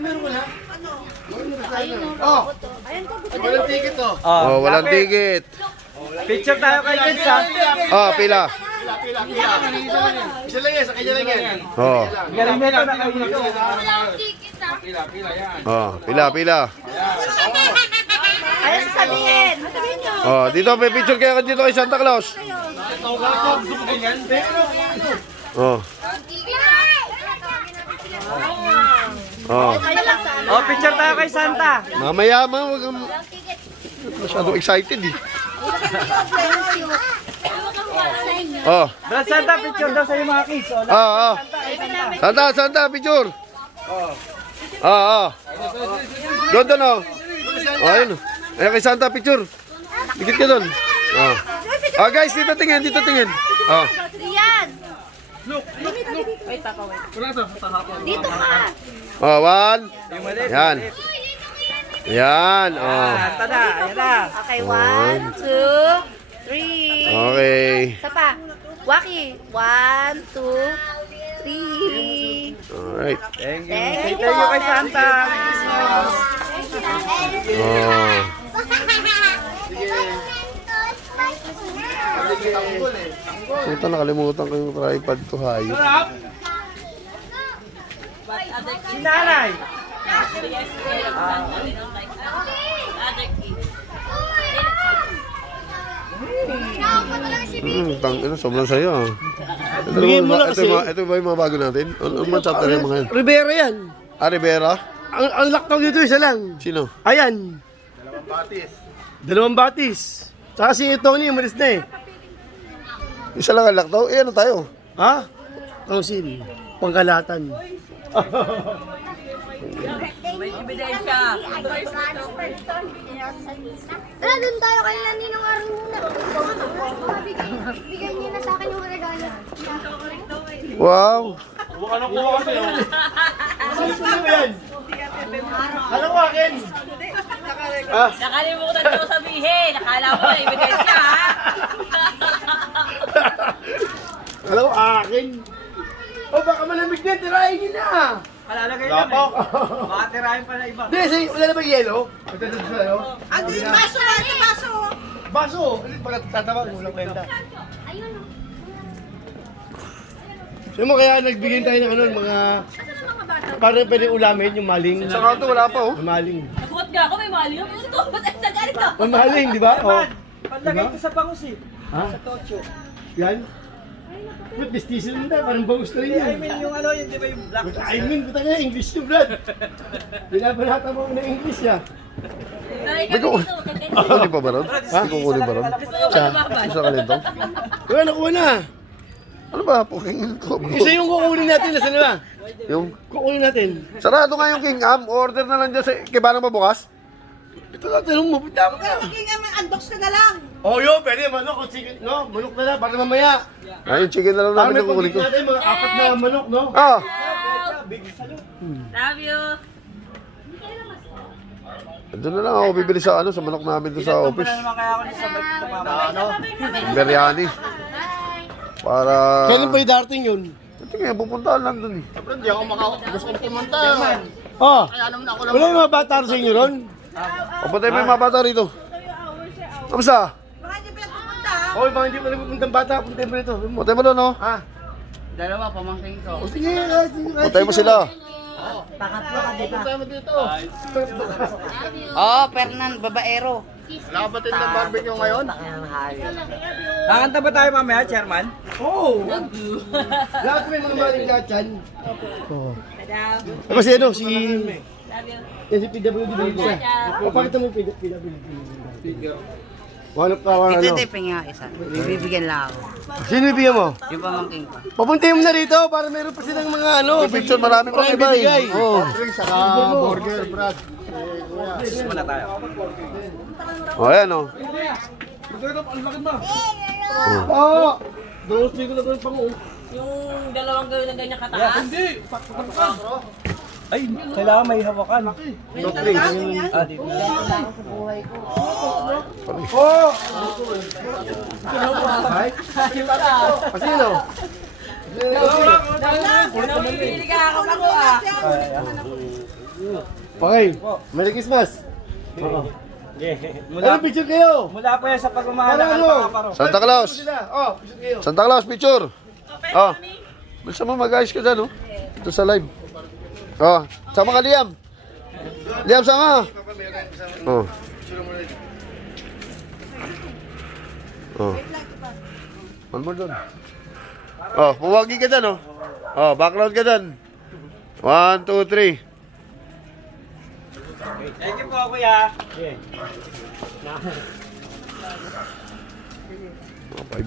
meron ko na. Oh, walang ticket to. Oh, walang ticket. Picture tayo kay Kids ha. Oh, pila. Pila. Isa lang yan, sa kanya lang yan. Oh. Galing nito na kayo. Oh, pila. Ayaw sasabihin. Sasabihin nyo. Oh, dito may picture kayo dito kay Santa Claus. Oh. Oh. Oh, picture tayo kay Santa. Mamaya wag kang masyadong excited eh. Oh. Brad Santa, picture daw sa'yo mga kids. Oh, Oh. Santa, picture. Oh. Doon oh. Oh, ayun. Ayun kay Santa, picture. Dikit ka doon. Oh. Oh, guys, dito tingin. Oh. Yan. Wait, Papa, wait. Dito ka. Oh, one. Yan. Yan. Oh. Santa na, ayan na. Okay, 1, 2, 3. Okay. Isa pa. Waki. 1, 2, 3. Alright. Thank you. Thank you Thank you kay Santa. Oh. Puta, nakalimutan ko yung tripod ko, hayop. Si Nanay. Sobrang saya. Ito ba yung mga bago natin? Ano mga chapter yung mga yan? Rivera yan. Rivera? Ang lockdown dito isa lang. Sino? Ayan. Dalawang batis. Tsaka si Tony, umalis na eh. Isa lang ang lockdown? Eh, ano tayo? Ha? Council. Pangkalatan. Tara, doon tayo kay Ninong Aruna. Bigay niya na sa akin yung regalo. Wow! Ano yan? Anong akin? Nakalimutan ko sabihin. Nakala mo na ebidensya, ha? Alam ko, akin. Oh, baka malamig na, tirahin niyo na. Palalagay lang eh. Baka tirahin pa na iba. Hindi, wala na ba yelo? Ito sa'yo. Baso. Baso. Ano pag tatawag, walang kwenta. Sino mo kaya nagbigay tayo ng ano, mga... Parang pwede ulamin yung maling. Sa kanto, wala pa oh. Yung maling. Nakuha nga ako, may mali. Ano to? Ba't ang nagalit to? Yung maling, di ba? Oh. Paglagay ko sa bangus eh. Ha? Sa tocho. Yan. Ba't mestizo nun tayo? Parang bangus na rin I yan. mean yung ano, yung di ba yung black. I mean, buta nga, English yung blood. Binabanata mo na English ya. May kukunin pa ba ron? May kukunin pa ron? Isa ka nito? Wala, nakuha na. Ano ba? Puking ito. Isa yung kukunin natin, nasa na ba? Yung... Kukunin natin. Sarado nga yung King Am. Order na lang dyan sa... Kibanang mabukas? Ito na, tanong mo, punta ka. Unbox ka na lang. Oh, yun, pwede, manok o chicken, no? Manok na lang, para mamaya. Ay, yung chicken na lang namin Para may yung kukunin ko. pagkain natin, mga 4 na manok, no? Ah! Love you. Doon na lang ako bibili sa ano, sa manok namin doon sa office. Wala naman kaya ako sa ano. Biryani. Para... Kailan pa yung darating yun? Ito nga, pupuntahan lang doon eh. Oh, wala yung mga bata sa inyo ron? Kapatay mo yung mga bata rito. Kamusta? Oh, baka hindi pa nagpupuntang bata, punta mo rito. Patay mo doon, no? Ha? Dalawa, pamangking ko. O sige, sige. Patay mo sila. Oh, Fernan, babaero. Nakabatid ng barbecue ngayon? Kakanta ba tayo mamaya, Chairman? Oo. Lahat may mga maling gatsan. Oo. Kasi ano, si... Yan si PWD ba ito? Papakita mo yung PWD. Wanap ka, wanap ano. Ito nga isa. Bibigyan lang ako. Sino bibigyan mo? Yung pamangking ko. Papuntayin mo na rito para meron pa silang mga ano. May picture, marami pang iba eh. Oo. Saka burger, Brad. Muna tayo. O, ayan o. Oo. Doon ko na doon pang Yung dalawang gawin na ganyan kataas. Ay, kailangan may hawakan. Ah, dito. Oo. Pasino? Namimili ka ako ah. Okay, Merry Christmas. Mula, Ano picture kayo? mula pa yan sa pagmamahal Para ng ano? Alpaparo. Santa Claus. Sila. Oh, picture kayo. Santa Claus, picture. Oh. Bisa mo mag-ayos ka dyan, oh. Ito sa live. Oh, sama ka, Liam. Liam, sama. Oh. Oh. One more doon. Oh, puwagi ka dyan, oh. Oh, background ka dyan. 1, 2, 3. Thank you po, kuya. Oh, 5